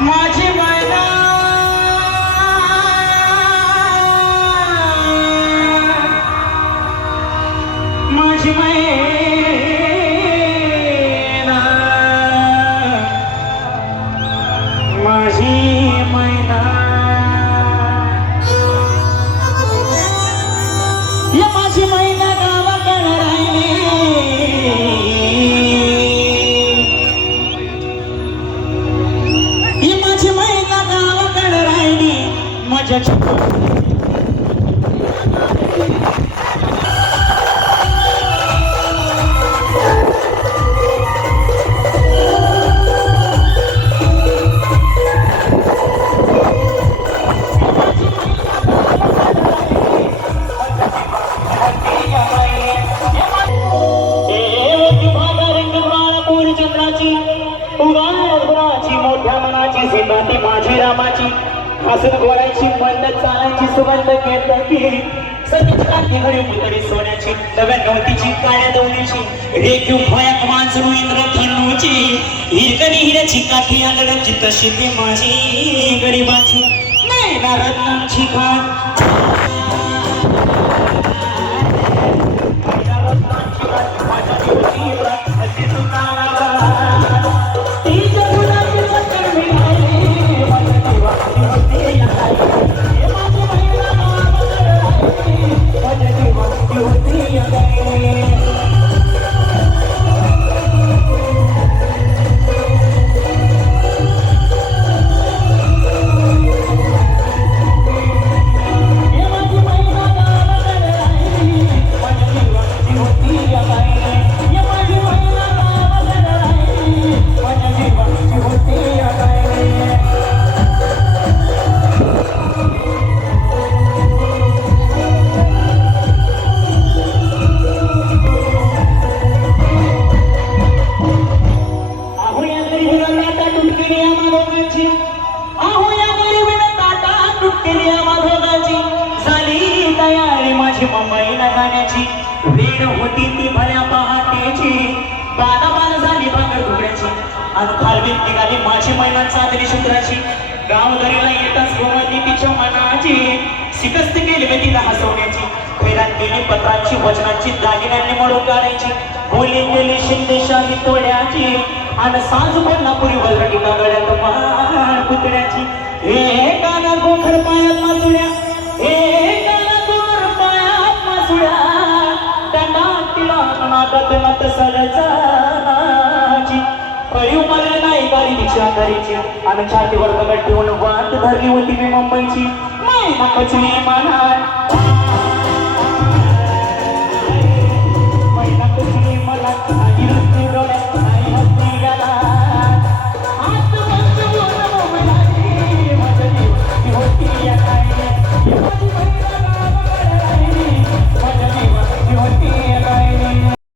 my माझ्या मोठ्या मनाची सिद्धांती माझी रामाची असं बोलायची मंद चालायची सुगंध घेत की सतीची घडी पुतळी सोन्याची नव्या नवतीची काळ्या दौलीची रेखीव भयाक मांजरू इंद्र खिन्नूची हिरकणी हिऱ्याची काठी आगडाची तशी ती माझी गरीबाची. नाही ना रत्नांची खाण झाली तयारी माझी मुंबईला जाण्याची. वेळ होती ती भल्या पहाटेची. झाली भाकर तुकड्याची आणि खालवीत निघाली माझी मैना चांदली शुक्राची. येताच गोमती तिच्या मनाची. शिकस्त केली मी तिला हसवण्याची. खैरात केली पत्रांची वचनांची दागिन्यांनी मळून काढायची. बोली शिंदेशाही तोड्याची. आणि साज कोल्हापुरी वजरटी गळ्यात पुतण्याची हे काना गोखर पायात मासुड्या. हे काना गोखर पायात मासुड्या. दंडात तिला नाकात नत नाही गाडी दीक्षा करायची आणि छातीवर दगड ठेवून वाट धरली होती मी मुंबईची. नाही कचली मनात